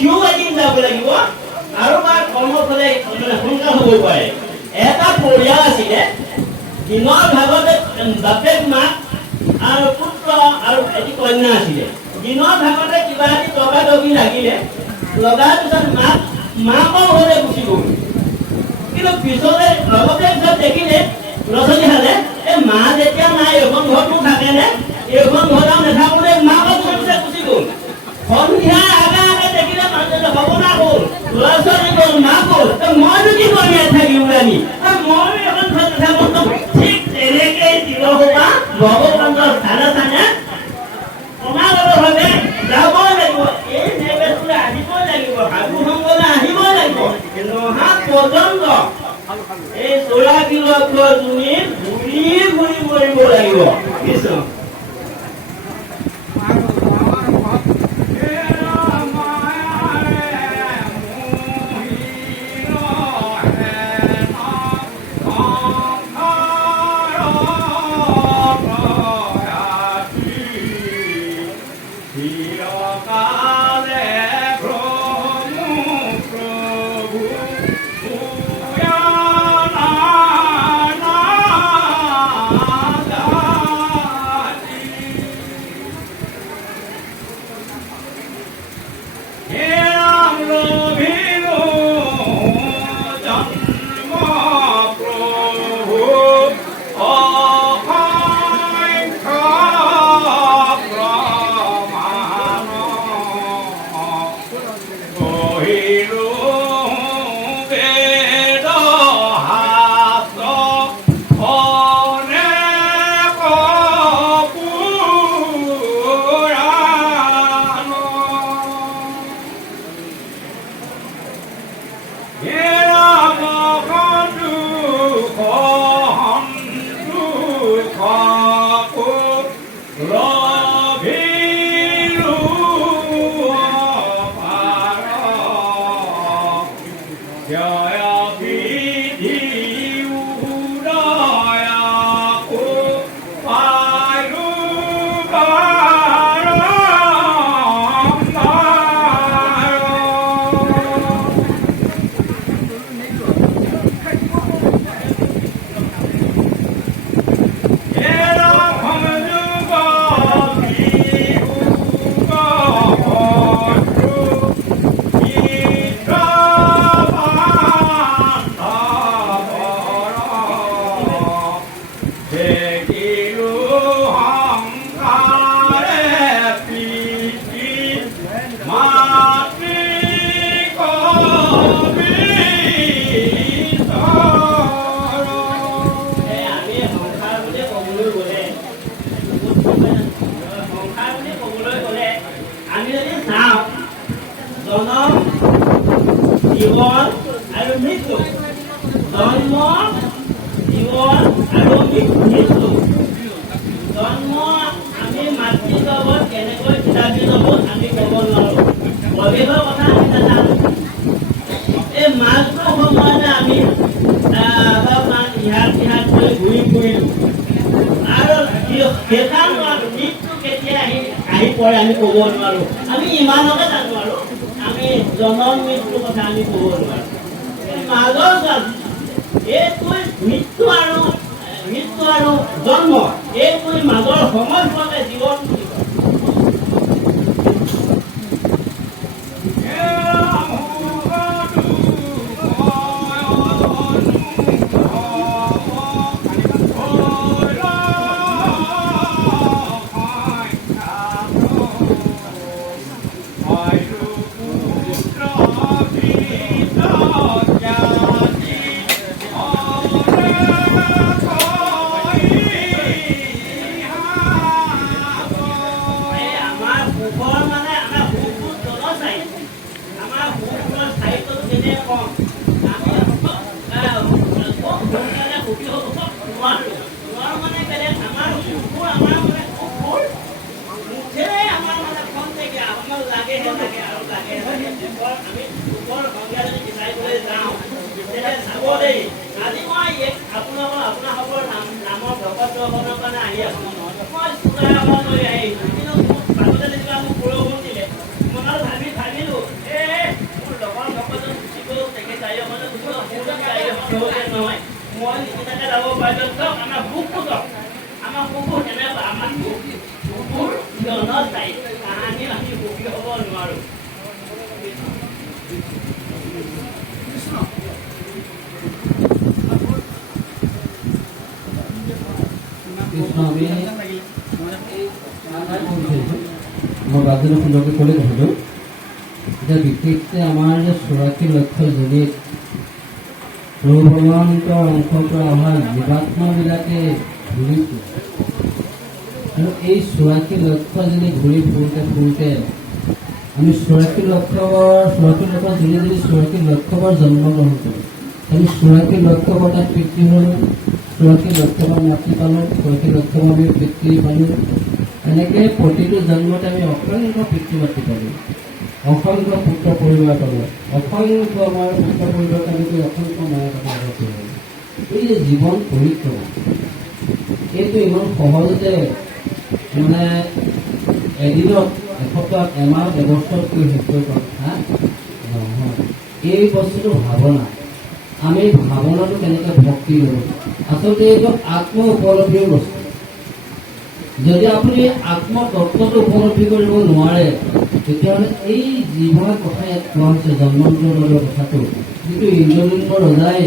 যাব লাগিব? আৰু বা কৰ্মফলে মানে হ'ব পাৰে। এটা পৰিয়াল আছিলে, দিনৰ ভাগতে বাপেক, মাক, আৰু পুত্ৰ, আৰু এটি কন্যা আছিলে। দিনৰ ভাগতে কিবা এটি টকা টকি লাগিলে, লগাৰ পিছত মাক, মাকৰ ঘৰলৈ গুচি গ'ল। কিন্তু পিছলে লগতে পিছত দেখিলে ল'ৰা ছোৱালীহালে এই মা যেতিয়া নাই, এইখন ঘৰতো থাকে নে? এইখন ঘৰত নাথাকোঁতে মাকক পিছে গুচি গ'ল। সন্ধিয়া আগে আগে দেখিলে মানুহজনে সপনা হ'ল ল'ৰা ছোৱালী গ'ল মা গ'ল এ মইনো কি করিয়া থাকি উড়ানি মই এখন নাথাকোঁ ঠিক 広が Elohim. 漂亮 জীৱন আৰু মৃত্যু। জন্ম, জীৱন আৰু মৃত্যু। জন্ম, আমি মাতৃগৰ্ভত কেনেকৈ থিতাপি ল'ব আমি ক'ব নোৱাৰোঁ। প্ৰৱেশৰ কথা আমি নাজানো। এই মাজৰ সময়তে আমি অলপমান ইহাত, সিহাত কৰি ঘূৰি ফুৰিলোঁ। আৰু সেইখন মৃত্যু কেতিয়া আহি আহি পৰে আমি ক'ব নোৱাৰোঁ। আমি ইমানকে জানো। আমি মৃত্যুৰ কথা আমি ক'ব নোৱাৰোঁ। এই মাজৰ জন- এইটো মৃত্যু আৰু মৃত্যু আৰু জন্ম এইটো মাজৰ সময়ছোৱাকে জীৱন মই চোলাই অকণ লৈ আহিছোঁ কিন্তু বাটতে যেনিবা মোক বৰষুণ দিলে মনত ভাবি ভাবিলোঁ এ মোৰ লগৰ ভকতজন গুচি গ'ল তেখেত গাড়ী এখনে গুচি গ'ল মই আমাৰ সুখটো চাওক আমাৰ সুখবোৰ কেনেকুৱা আমাৰ সুখ সুখবোৰ ক্ষণস্থায়ী তাহানি আমি সুখী হ'ব নোৱাৰোঁ কৃষ্ণ আমি মই বাজুনে সুন্দৰকৈ ক'লে কথাটো এতিয়া বিশেষকৈ আমাৰ যে লক্ষ অংশৰ পৰা অহা জীৱাত্মাবিলাকে ঘূৰি আৰু এই চৌৰাশী লক্ষজনী ঘূৰি ফুৰোতে ফুৰোতে আমি চৌৰাশী লক্ষৰ চৌৰাশী লক্ষ জনী যদি চৌৰাশী লক্ষবাৰ জন্মগ্ৰহণ কৰোঁ আমি চৌৰাশী লক্ষবাৰ তাত পিতৃ হ'লোঁ চৌৰাশী লক্ষবাৰ মাতৃ পালোঁ চৌৰাশী লক্ষবাৰ আমি পিতৃ পালোঁ এনেকৈ প্ৰতিটো জন্মতে আমি অসংখ্য পিতৃ মাতৃ পালোঁ অসংখ্য পুত্ৰ পৰিবাৰ পালোঁ। অসংখ্য আমাৰ পুত্ৰ পৰিবাৰ আমি কৰি অসংখ্য মায়া পালোঁ এই যে জীৱন পৰিক্ৰমা এইটো ইমান সহজতে মানে এদিনত এসপ্তাহ এমাহ এবছৰত কৰি শেষ কৰিব কথা নহয়। এই বস্তুটো ভাৱনা। আমি ভাৱনাটো কেনেকৈ ভক্তি কৰোঁ? আচলতে এইটো আত্ম উপলব্ধিৰ বস্তু। যদি আপুনি আত্মতত্বটো উপলব্ধি কৰিব নোৱাৰে তেতিয়াহ'লে এই যিভাগ কথা ইয়াত কোৱা হৈছে জন্মান্তৰৰ কথাটো যিটো ইন্দ্ৰলিংগ ৰজাই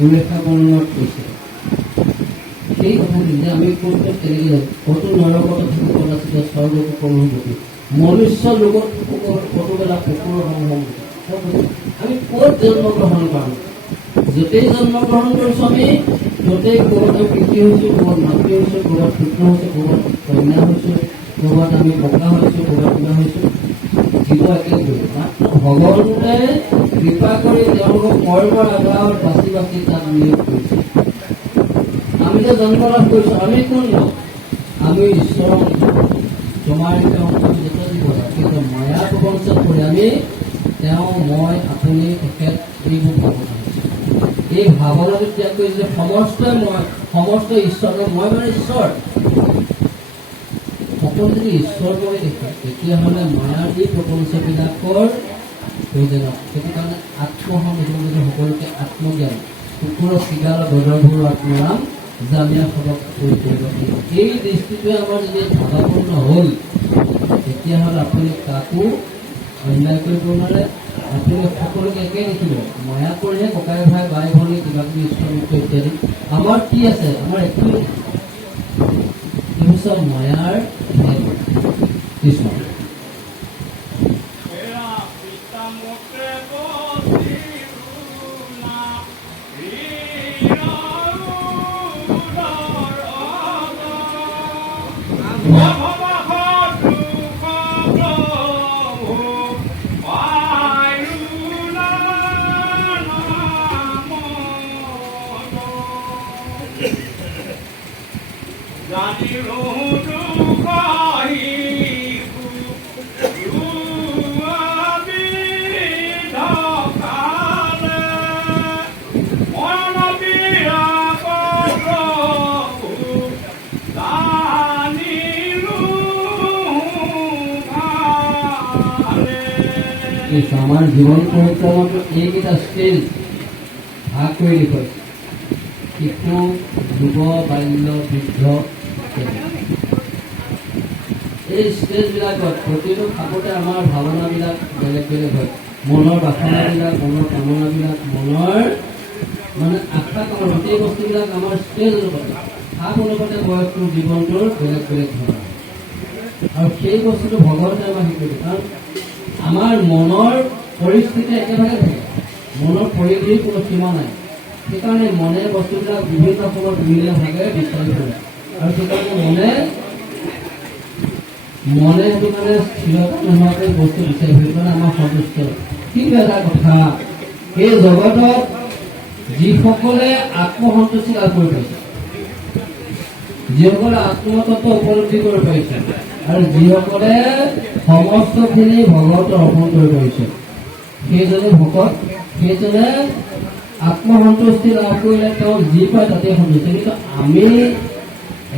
উল্লেখা বৰ্ণনত কৈছে সেই কথাখিনি যে আমি ক'ত কেনেকৈ কতো নৰকত থাকিব নাছিল স্বৰ্গত কৰ্মগতি মনুষ্য লোকত কতোবেলা কুকুৰৰ সংসংগতি আমি ক'ত জন্মগ্ৰহণ কৰোঁ য'তেই জন্মগ্ৰহণ কৰিছোঁ আমি য'তেই ক'ৰবাত পিতৃ হৈছোঁ ক'ৰবাত মাতৃ হৈছোঁ ক'ৰবাত পুত্ৰ হৈছোঁ ক'ৰবাত কন্যা হৈছোঁ ক'ৰবাত আমি ককা হৈছোঁ ক'ৰবাত কিবা হৈছোঁ জীৱ একে ভগৱন্তে কৃপা কৰি তেওঁলোকক কৰ্মৰ আগ্ৰহত বাচি বাচি তাত নিয়োগ কৰিছে। আমি যে জন্ম লাভ কৰিছোঁ, আমি কোন ন আমি ঈশ্বৰৰ অংশ। তোমাৰ এতিয়া অংশ যত জীৱ কিন্তু মায়া প্ৰপঞ্চত পৰি আমি তেওঁ, মই, আপুনি, তেখেত, এইবোৰ ভাৱনা এই ভাৱনাটো ত্যাগ কৰি যে সমস্তই মই সমস্ত ঈশ্বৰ মই মানে ঈশ্বৰ সকলো যদি ঈশ্বৰ কৰি দেখে তেতিয়াহ'লে মায়াৰ এই প্ৰপঞ্চবিলাকৰ প্ৰয়োজন। সেইটো কাৰণে আত্মসন্মান যদি সকলোকে আত্মজ্ঞান কুকুৰৰ কিগালৰ গদৰবোৰ আত্মৰাম জামিয়া সবক কৰি কৰিব এই দৃষ্টিটোৱে আমাৰ যদি ভাৱাপূৰ্ণ হ'ল তেতিয়াহ'লে আপুনি কাকো অন্যায় কৰিব নোৱাৰে। সকলোকে একে দেখিব মায়া কৰিলে ককাই ভাই, বাই ভনী কিবা কিবি মুক্ত ইত্যাদি। আমাৰ কি আছে? আমাৰ একো। এইবোৰ মায়াৰ কৃষ্ণ। কৃষ্ণ আমাৰ জীৱন পৰিক্ৰমাটো এইকেইটা ষ্টেজ ভাগ কৰি দেখুৱাইছে শিশু যুৱ বাল্য বৃদ্ধ। এই ষ্টেজবিলাকত প্ৰতিটো খাপতে আমাৰ ভাৱনাবিলাক বেলেগ বেলেগ হয়। মনৰ বাসনাবিলাক মনৰ কামনাবিলাক মনৰ মানে আশা কামনা গোটেই বস্তুবিলাক আমাৰ ষ্টেজ অনুপাতে খাপ অনুপাতে বয়সটোৰ জীৱনটোৰ বেলেগ বেলেগ ধৰণৰ আৰু সেই বস্তুটো ভগৱতে আমাক শিকাইছে কাৰণ আমাৰ মনৰ পৰিস্থিতি একেভাগে থাকে মনৰ পৰিধিৰ কোনো সীমা নাই। সেইকাৰণে মনে বস্তুবিলাক বিভিন্ন সময়ত বিভিন্ন ভাগে বিচাৰি ফুৰে। আৰু সেইকাৰণে মনে মনে কাৰণে স্থিৰতা নোহোৱাকৈ বস্তু বিচাৰি আমাৰ সন্তুষ্ট। কিন্তু এটা কথা? এই জগতত যিসকলে আত্মসন্তুষ্টি লাভ কৰি পাইছে, যিসকলে আত্মতত্ব উপলব্ধি কৰিব পাৰিছে আৰু যিসকলে সমস্তখিনি ভগৱত অৰ্পণ কৰিব পাৰিছে সেইজনে ভকত, সেইজনে আত্মসন্তুষ্টি লাভ কৰিলে তেওঁ যি পায় তাতে সন্তুষ্টি। কিন্তু আমি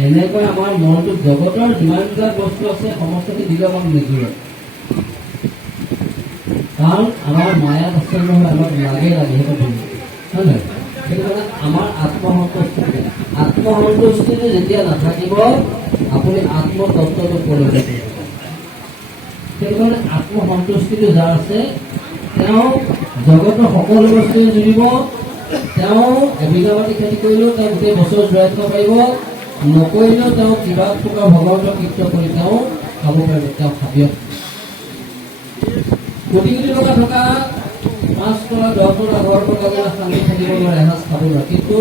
এনেকৈ আমাৰ মনটোত জগতৰ যিমানবিলাক বস্তু আছে, সমস্তখিনি দিলে আমাক নিদিয়ে কাৰণ আমাৰ মায়াত আছে নহয়, আমাক লাগে লাগে সেইটো হয় নহয়? সেইটো কাৰণে আমাৰ আত্মসন্তুষ্টি আত্মসন্তুষ্টিটো যেতিয়া নাথাকিব, আপুনি আত্মতত্বটো কৰিব সেইটো কাৰণে আত্মসন্তুষ্টিটো যাৰ আছে, তেওঁ জগতৰ সকলো বস্তুৱে জুৰিব। তেওঁ এবিঘা মাটি খেতি কৰিলেও তেওঁ গোটেই বছৰ জোৰাই থব পাৰিব। নকৰিলেও তেওঁ কিবা প্ৰকাৰ ভগৱন্তৰ কীৰ্ত কৰি তেওঁ খাব পাৰিব, তেওঁ খাবিয়ত কোটি কোটি টকা থকা পাঁচ টকা দহ টকা ঘৰ টকা বিলাক শান্তি থাকিব নোৱাৰে, এসাঁজ খাব নোৱাৰে। কিন্তু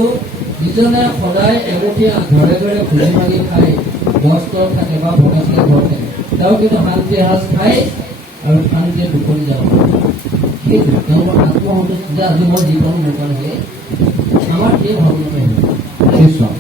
যিজনে সদায় এমুঠি ঘৰে ঘৰে ঘূৰি মাৰি খাই দহ টকা থাকে বা ভগা চাগে ঘৰত থাকে। তেওঁ কিন্তু শান্তি এসাঁজ খাই আৰু শান্তিয়ে টোপনি যাব। সেইটো তেওঁৰ আত্মসন্তুষ্টি যে আজি মই পাওঁ মোৰ কাৰণে সেই আমাৰ সেই ভাৱনাটো নিশ্চয়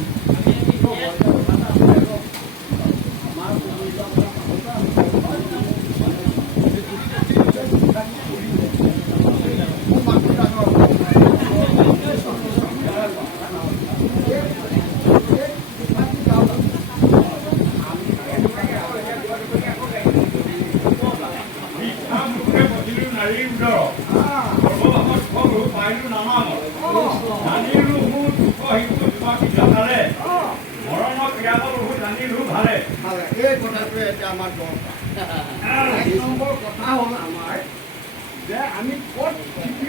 মুখে বধিলো নাৰীৰ উদৰ সৰ্বভাৱত ভগ পাইলো নামাম জানিলো মোৰ দুখ শিশু তোমাক জানালে মৰণৰ ক্ৰিয়াকল বহু জানিলো ভালে ভালে। এই কথাটোৱে এতিয়া আমাৰ দৰকাৰ এক নম্বৰ কথা হ'ল আমাৰ যে আমি ক'ত কি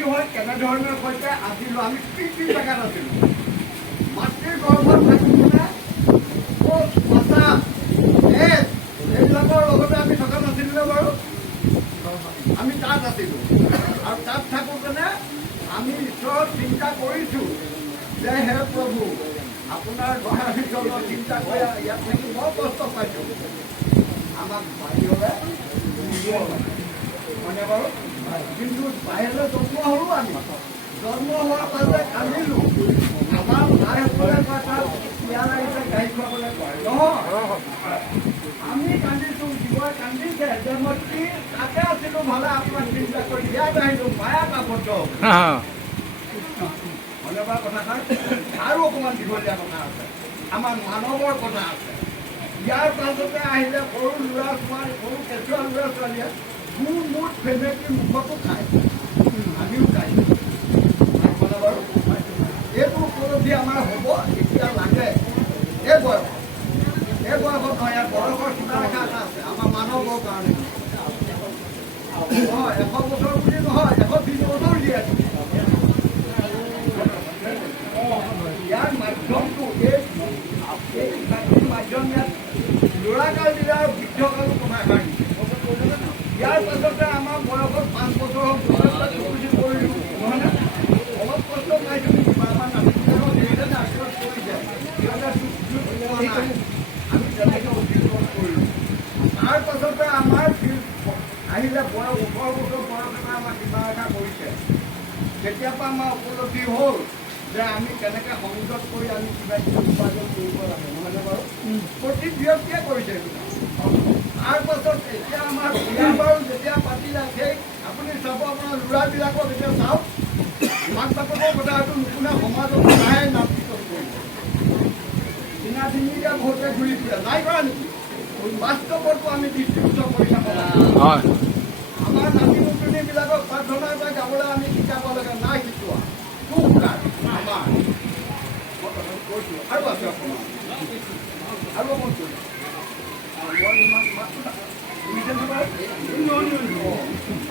হয় কেনেধৰণৰ সৈতে আছিলোঁ আমি কি কি জেগাত আছিলোঁ মাতৃৰ গৰ্ভত থাকোঁতে ক'ত সঁচা এইবিলাকৰ লগতে আমি থকা নাছিলোঁ বাৰু আমি তাত আছিলোঁ আৰু তাত থাকোঁতে আমি ঈশ্বৰৰ চিন্তা কৰিছোঁ যে হে প্ৰভু আপোনাৰ দহাৰ ভিতৰত চিন্তা কৰি ইয়াত থাকি বৰ কষ্ট পাইছোঁ। আমাক বাহিৰলৈ মানে। বাৰু কিন্তু বাহিৰলৈ জন্ম হ'লো আমি। জন্ম হোৱাৰ পাছতে কান্দিলোঁ আমাৰ মায়েসকলে কয়। কয় আমি কান্দিছোঁ জীৱই কান্দিছে যে মই কি তাতে আছিলোঁ ভালে আপোনাক চিন্তা কৰি ইয়াত আহিলোঁ মায়াত আবদ্ধ বাৰু কথাষাৰ আৰু অকণমান দীঘলীয়া কথা আছে। আমাৰ মানৱৰ কথা আছে। ইয়াৰ পাছতে আহিলে সৰু ল'ৰা ছোৱালী সৰু কেঁচুৱা ল'ৰা ছোৱালীয়ে মোৰ মুঠ ফেমেকি মুখতো খায় আমিও খাইছোঁ হয়নে বাৰু এইটো উপলব্ধি আমাৰ হ'ব, এতিয়া লাগে। এই বয়স, এই বয়সত নহয় ইয়াৰ বয়সৰ এটা আছে, আমাৰ মানৱৰ কাৰণে। নহয়, এশ বছৰ বুলি নহয়, এশ বিছ বছৰ জীয়াই। ইয়াৰ মাধ্যমটো এই মাধ্যম ইয়াত ল'ৰাকাল দিলে আৰু বৃদ্ধকালো কথা এষাৰ দিছে ইয়াৰ পাছতে আমাৰ বয়সত পাঁচ বছৰ হ'ল যথেষ্ট চকুচি কৰিলোঁ নহয়নে অলপ কষ্ট পাইছোঁ কিন্তু আমাৰ নাতিবিলাকক যিজনে আশীৰ্বাদ কৰিছে সিহঁতে চুপ চুপ পোৱা নাই আমি তেনেকৈ অতিক্ৰম কৰিলোঁ তাৰ পাছতে আমাৰ ফিল- আহিলে বয়স ওঠৰ বছৰ বয়সতে আমাক সীমা ৰেখা কৰিছে তেতিয়াৰ পৰা আমাৰ উপলব্ধি হ'ল যে আমি কেনেকৈ সংযত কৰি আমি কিবা কিবি উপাৰ্জন কৰিব লাগে নহয়নে বাৰু প্ৰতি ব্যক্তিয়ে কৰিছে। এইবিলাক তাৰ পাছত এতিয়া আমাৰ বিয়া বাৰু যেতিয়া পাতিলে সেই আপুনি চাব আপোনাৰ ল'ৰাবিলাকক এতিয়া চাওক মাক বাপেকৰ কথা হয়তো নুশুনে সমাজত নাহে কৰিব চিনা চিনিকে বহুতে ঘূৰি ফুৰে। নাই কৰা নেকি? বাস্তৱতো আমি দৃষ্টিগোচৰ কৰি লাগে আমাৰ নাতি নতুনীবিলাকক প্ৰাৰ্থনা এটা গাবলৈ আমি শিকাব লাগে নাই শিকোৱা। খুব আমাৰ। কথাটো আৰু আছে অকণমান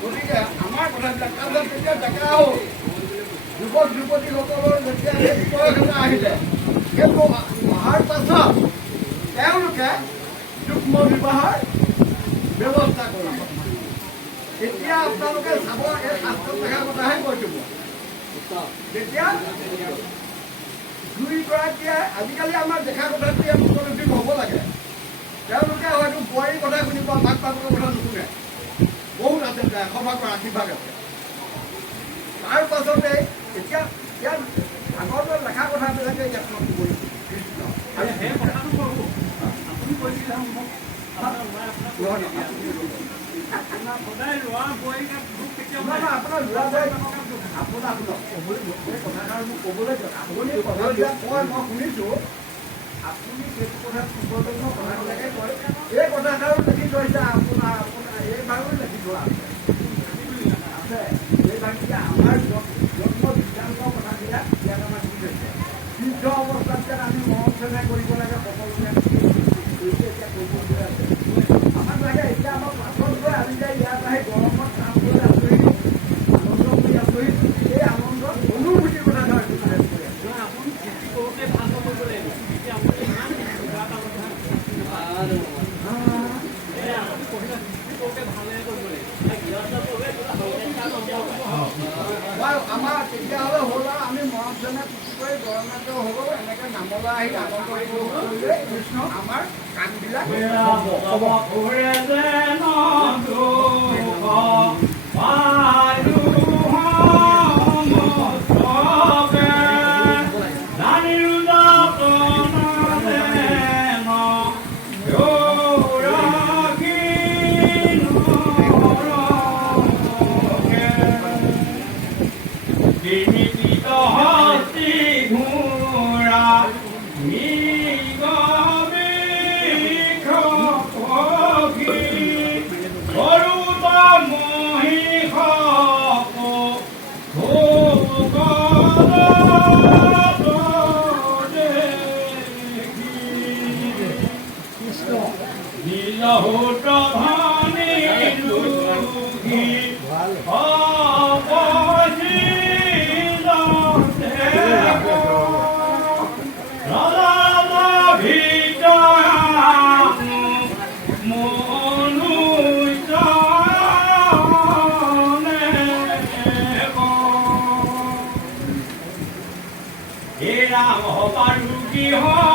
গতিকে আমাৰ কথাবিলাক তাৰপিছত তেতিয়া ডেকা হ'ল যুৱক যুৱতীসকলৰ যেতিয়া আহিলে সেইটো অহাৰ পাছত তেওঁলোকে যুগ্ম বিবাহৰ ব্যৱস্থা কৰিব এতিয়া আপোনালোকে চাব এই শাস্ত্ৰত দেখা কথাহে কৈছোঁ মই যেতিয়া দুইগৰাকীয়ে আজিকালি আমাৰ দেখা কথা কৰি হ'ব লাগে। তেওঁলোকে হয়তো বোৱাৰীৰ কথা শুনিব মাক বাপেকৰ কথা নুশুনে। বহুত আছে এশ ভাগৰ আশীৰ্বাদ আছে। তাৰপাছতে এতিয়া ইয়াত আগতে লেখা কথাবিলাকে ইয়াত কৰিব আৰু সেই কথাটো কৰোঁ আপুনি কৈছিলে মোক আপুনি সেইটো কথা সম্পৰ্ক কয় এই কথাষাৰ লিখি থৈছে আপোনাৰ আপোনাৰ এই ভাগো থোৱা আছে এই ভাগকেইটা আমাৰ জন্ম বিজ্ঞানৰ কথাবিলাক ইয়াত আমাৰ দি থৈছে বৃদ্ধ অৱস্থাত আমি মৰম চেনেহ কৰিব কৃষ্ণ আমার কানগুলা Whoa! heart.